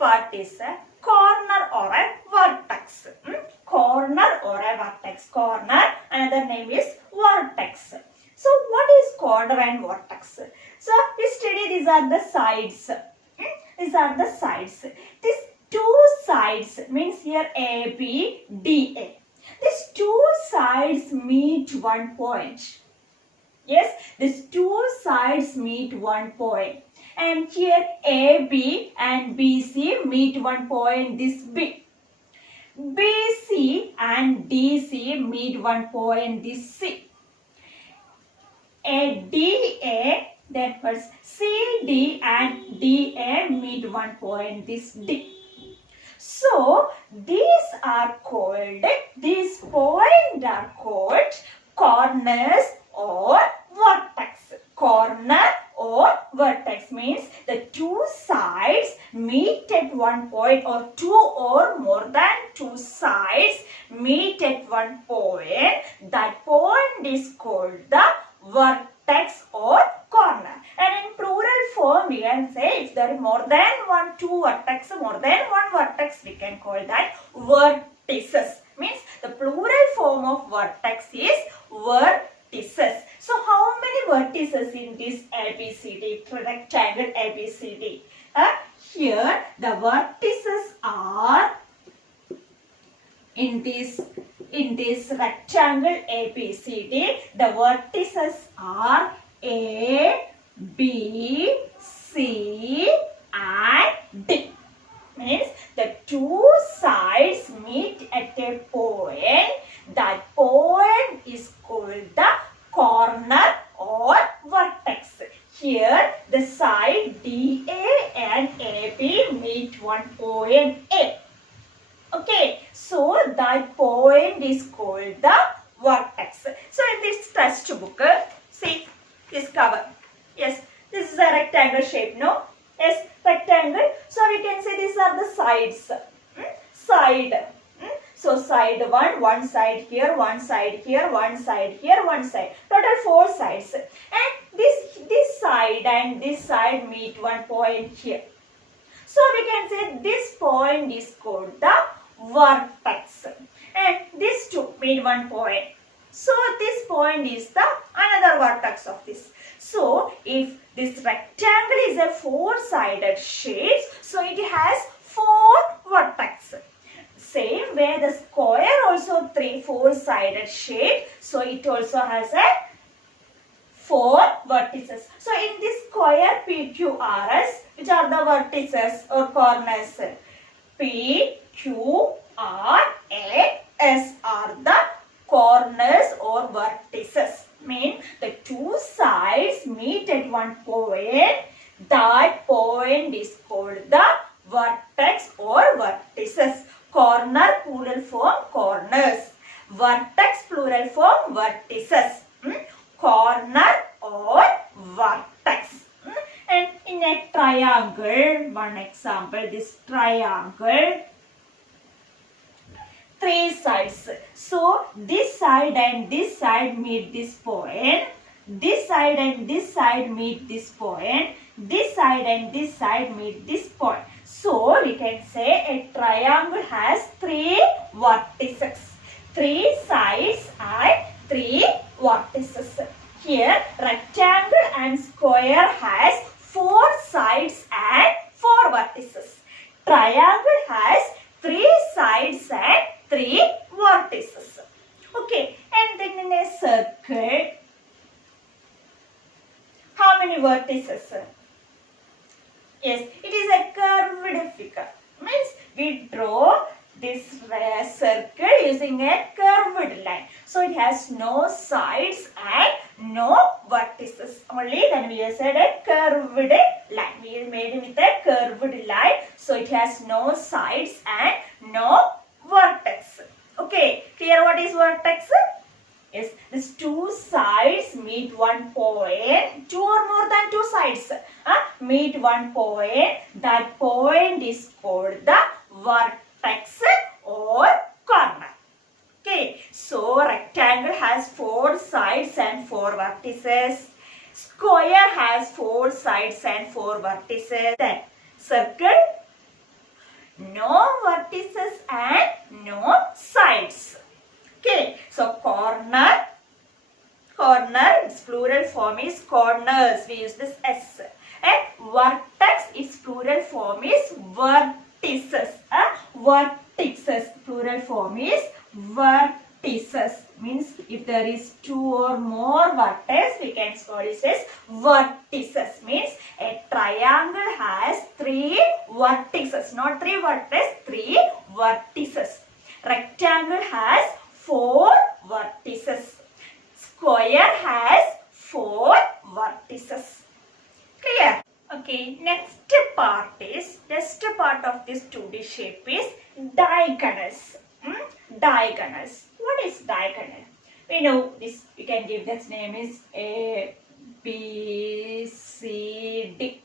part is a corner or a vertex. Corner or a vertex. Corner, another name is vertex. So what is corner and vertex? So we study these are the sides. These are the sides. These two sides means here A, B, D, A. These two sides meet one point. Yes, these two sides meet one point. And here AB and BC meet one point, this B. BC and DC meet one point, this C. DA, then first CD and DA meet one point, this D. So these points are called corners or vertex. Corner or vertex means the two sides meet at one point, or two or more than two sides meet at one point. That point is called the vertex or corner. And in plural form we can say if there is more than two vertex, we can call that vertices. Means the plural form of vertex is vertices. So how many vertices in this ABCD, rectangle ABCD? Here the vertices are in this rectangle ABCD, the vertices are A, B, C and D. Means the two sides meet at a point. That point is called the corner or vertex. Here the side DA and AB meet one point A. Okay, so that point is called the vertex. So in this textbook, see this cover. Yes, this is a rectangle shape, no? Yes, rectangle. So we can say these are the sides. Side. So side one side here, one side here, one side here, one side. Total 4 sides. And this side and this side meet one point here. So we can say this point is called the vertex. And these two meet one point. So this point is the another vertex of this. So if this rectangle is a 4-sided shape, so it has 4 vertices. Same way the square also 4-sided shape, so it also has a 4 vertices. So in this square PQRS, which are the vertices or corners? P, Q, R, A, S are the corners or vertices. Mean the two sides meet at one point. That point is called the vertex or vertices. Corner plural form corners. Vertex plural form vertices. Corner or vertex. And in a triangle, one example, this triangle, 3 sides. So this side and this side meet this point. This side and this side meet this point. This side and this side meet this point. So we can say a triangle has 3 vertices. 3 sides and 3 vertices. Here rectangle and square has 4 sides and 4 vertices. Triangle has 3 sides and 3 vertices. Okay, and then in a circle, how many vertices? Yes, it is a curved figure. Means we draw this circle using a curved line. So it has no sides and no vertices. Only then we said a curved line. We made it with a curved line. So it has no sides and no vertex. Okay, clear what is vertex? Yes, these 2 sides meet one point. 2 or more than 2 sides meet one point. That point is called the vertex or corner. Okay, so rectangle has 4 sides and 4 vertices. Square has 4 sides and 4 vertices. Then circle no vertices and no sides. Okay, so corner, its plural form is corners. We use this S. And vertex, its plural form is vertices. Vertices, plural form is vertices. Means if there is two or more vertices, we can call it as vertices. Means a triangle has three vertices, not three vertices, three vertices. Rectangle has four vertices. Square has four vertices. Clear? Okay, next part of this 2D shape is diagonals. Diagonals. What is diagonal? We know this, we can give this name is A, B, C, D.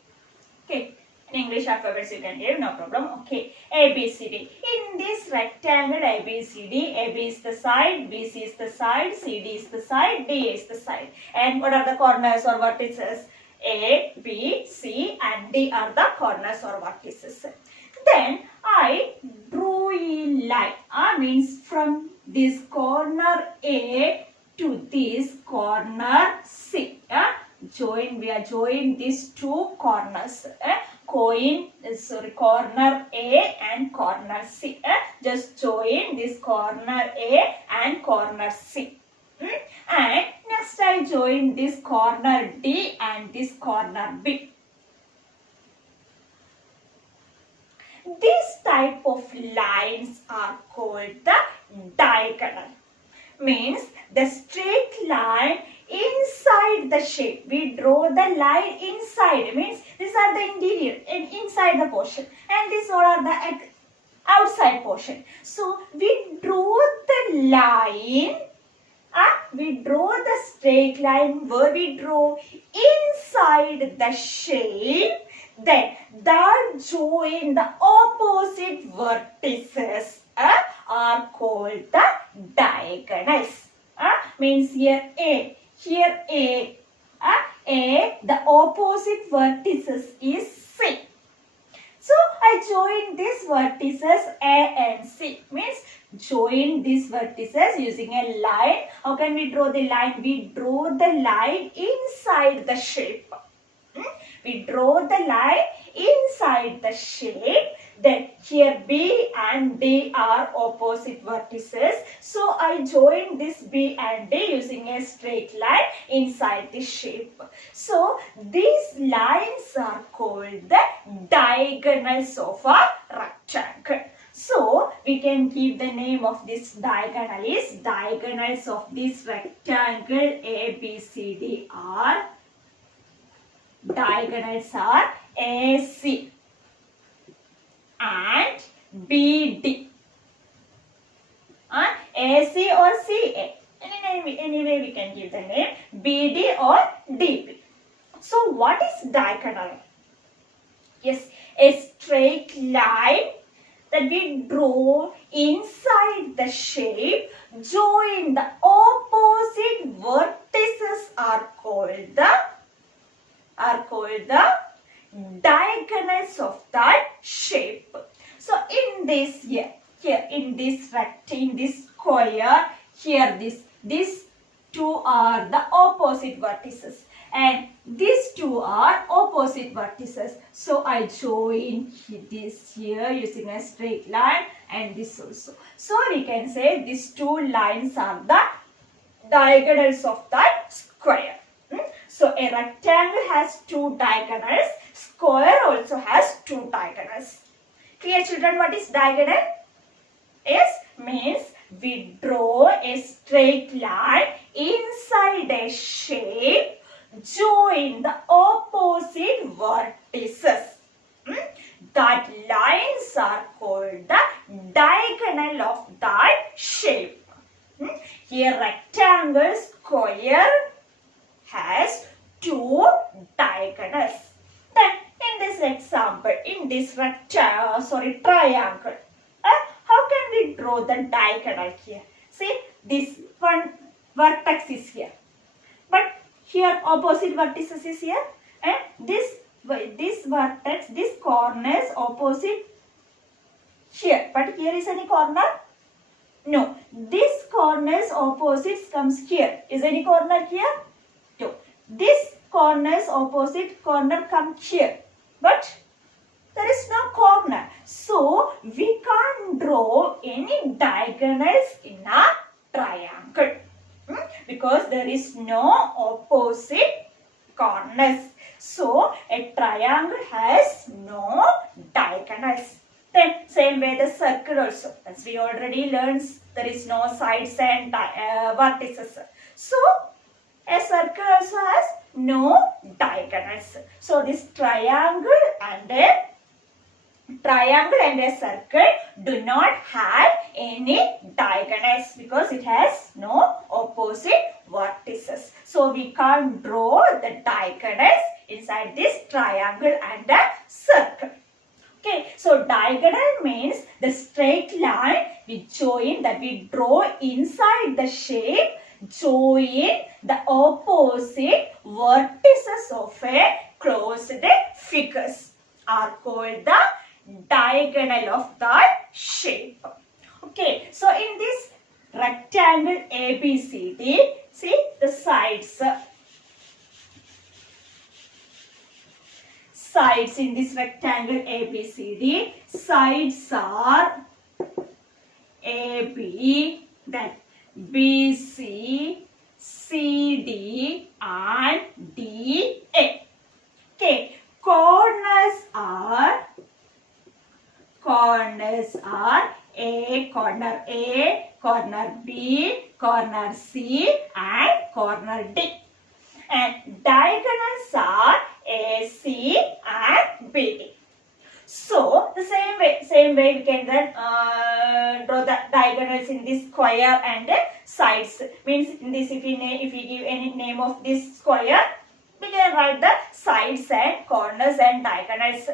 Okay, in English alphabets you can give, no problem. Okay, A, B, C, D. In this rectangle A, B, C, D, A, B is the side, B, C is the side, C, D is the side, D is the side. And what are the corners or vertices? A, B, C and D are the corners or vertices. Then I drew a line. Means from this corner A to this corner C. We are joining these two corners. Corner A and corner C. Just join this corner A and corner C. And next I join this corner D and this corner B. This type of lines are called the diagonal. Means the straight line inside the shape. We draw the line inside. Means these are the interior and inside the portion. And these all are the outside portion. So we draw the line. We draw the straight line where we draw inside the shape. Then that join the opposite vertices are called the diagonals. Means here A. The opposite vertices is C. So I join these vertices A and C. Means join these vertices using a line. How can we draw the line? We draw the line inside the shape. We draw the line inside the shape. Then here B and D are opposite vertices. So I join this B and D using a straight line inside the shape. So these lines are called the diagonals of a rectangle. So we can give the name of this diagonal is diagonals of this rectangle A, B, C, D are diagonals are AC and BD. AC or CA. Anyway we can give the name BD or DB. So what is diagonal? Yes, a straight line that we draw inside the shape, join the opposite vertices are called the diagonals of that shape. So in this here in this square, here these two are the opposite vertices and these two are opposite vertices. So I join this here using a straight line and this also. So we can say these two lines are the diagonals of that square. So a rectangle has two diagonals, square also has two diagonals. Clear children, what is diagonal? Yes, means we draw a straight line inside a shape, join the opposite vertices. That lines are called the diagonal of that shape. Here rectangle, square has two diagonals. Then in this example, in this triangle, how can we draw the diagonal here? See, this one vertex is here, but here opposite vertices is here, and this vertex, this corners opposite here. But here is any corner? No. This corner's opposite comes here. Is any corner here? No. This corner's opposite corner comes here. But there is no corner. So, we can't draw any diagonals in a triangle. Because there is no opposite corners. So, a triangle has no diagonals. Then, same way the circle also. As we already learned, there is no sides and vertices. So, a circle also has no diagonals. So, this triangle and a circle do not have any diagonals because it has no opposite vertices. So, we can't draw the diagonals inside this triangle and a circle. Okay, so diagonal means the straight line we join that we draw inside the shape, join the opposite vertices of a closed figures are called the diagonal of that shape. Okay, so in this rectangle ABCD, see the sides. Sides in this rectangle ABCD, sides are AB, then BC, CD and DA. Okay, corners are A, corner B, corner C and corner D. And diagonals are AC and BD. So the same way we can then draw the diagonals in this square and sides. Means in this if we give any name of this square, we can write the sides and corners and diagonals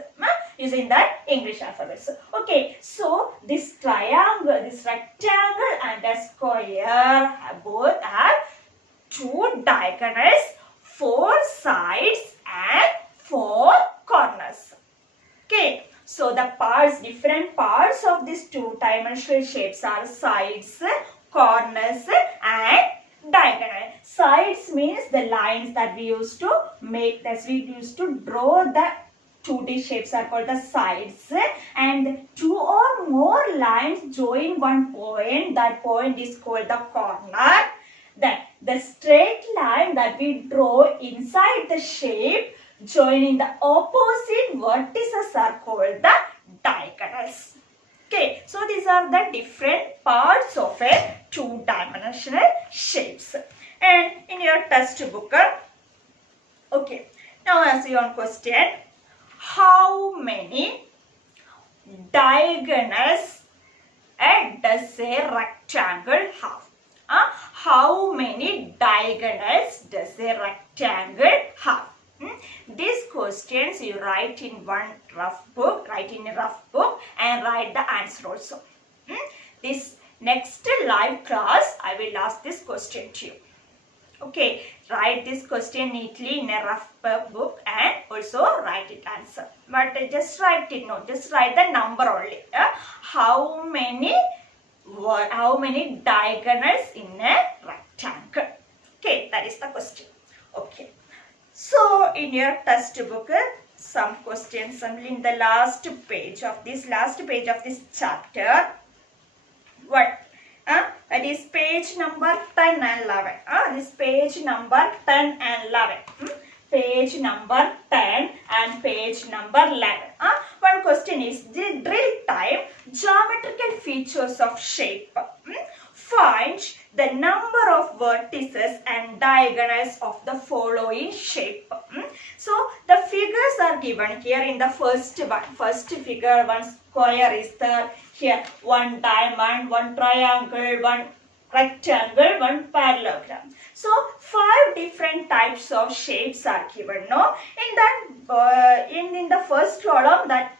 using the English alphabets. Okay, so this triangle, this rectangle and a square both have two diagonals, 4 sides and 4 corners. Okay, so the different parts of these two-dimensional shapes are sides, corners and diagonal. Sides means the lines that we used to make, that we used to draw the 2D shapes are called the sides, and 2 or more lines join one point, that point is called the corner. Then the straight line that we draw inside the shape joining the opposite vertices are called the diagonals. Okay, so these are the different parts of a two-dimensional shapes. And in your textbook, okay, now answer your question. How many diagonals does a rectangle have? How many diagonals does a rectangle have? These questions you write in one rough book, and write the answer also. This next live class, I will ask this question to you. Okay, write this question neatly in a rough book and also write it answer. But just write it, no, just write the number only. How many diagonals in a rectangle? Okay, that is the question. Okay. So, in your textbook, some questions in the last page of this chapter. What? That is page number 10 and 11. This page number 10 and 11. Page number 10 and page number 11. One question is the drill type geometrical features of shape. Find the number of vertices and diagonals of the following shape. So the figures are given here in the first one. First figure, one square is there. Here one diamond, one triangle, one rectangle, one parallelogram. So 5 different types of shapes are given. No, in that in the first column, that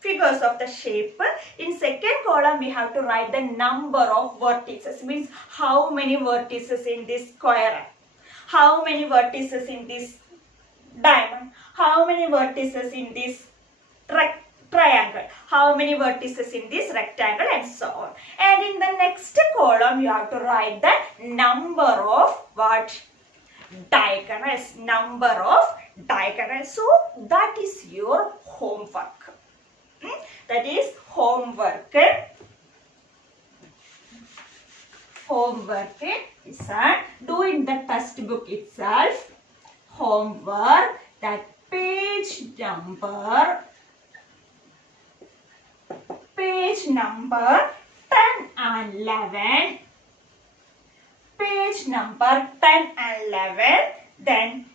figures of the shape. In second column, we have to write the number of vertices. Means how many vertices in this square, how many vertices in this diamond, how many vertices in this triangle. How many vertices in this rectangle and so on. And in the next column you have to write the number of what? Diagonals. Number of diagonals. So that is your homework. That is homework. Homework is do in the textbook itself. Homework, that page number 10 and 11. Page number 10 and 11. Then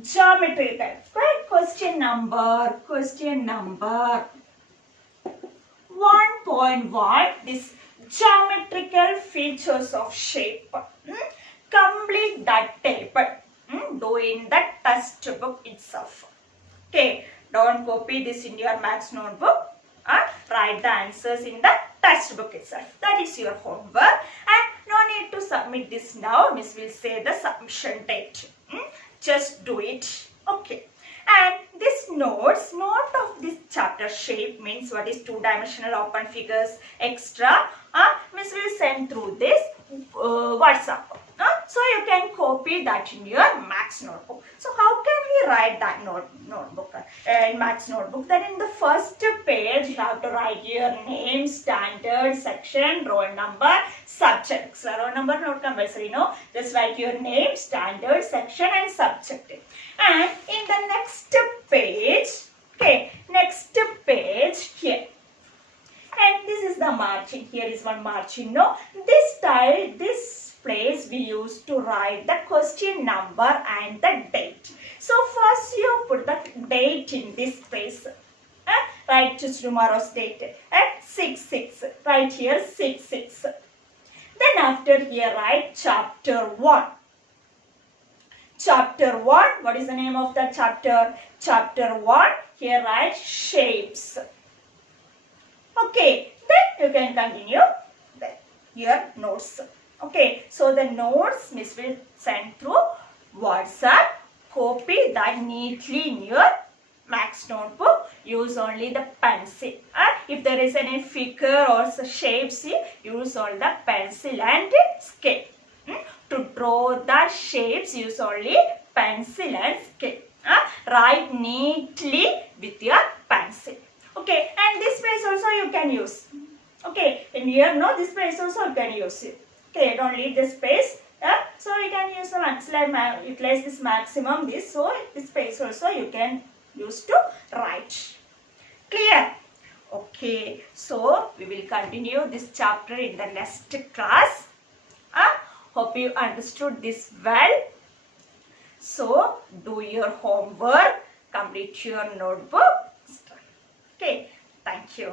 geometry type. Right? Question number 1.1. This geometrical features of shape. Complete that table. Do in the textbook itself. Okay. Don't copy this in your maths notebook. Write the answers in the textbook itself. That is your homework. And no need to submit this now. Miss will say the submission date. Just do it. Okay. And this note of this chapter shape means what is two-dimensional open figures extra. Miss will send through this WhatsApp. So you can copy that in your maths notebook. So how can we write that notebook in maths notebook? Then in the first page you have to write your name, standard, section, roll number, subject. So roll number not compulsory, no. Just write your name, standard, section and subject. And in the next page, okay, next page here. And this is the margin. Here is one margin, no. This place we used to write the question number and the date. So first you put the date in this place. Write tomorrow's date. 6/6. Right here 6/6. Then after here write chapter 1. Chapter 1. What is the name of the chapter? Chapter 1. Here write shapes. Okay. Then you can continue your notes. Okay, so the notes Miss will send through WhatsApp. Copy that neatly in your maths notebook. Use only the pencil. If there is any figure or shapes, use all the pencil and scale. To draw the shapes, use only pencil and scale. Write neatly with your pencil. Okay, and this place also you can use. Okay, in here, no, this place also you can use it. Okay, don't leave this space. So you can use the maximum, utilize this maximum, this. So this space also you can use to write. Clear? Okay, so we will continue this chapter in the next class. Hope you understood this well. So do your homework, complete your notebook. Okay, thank you.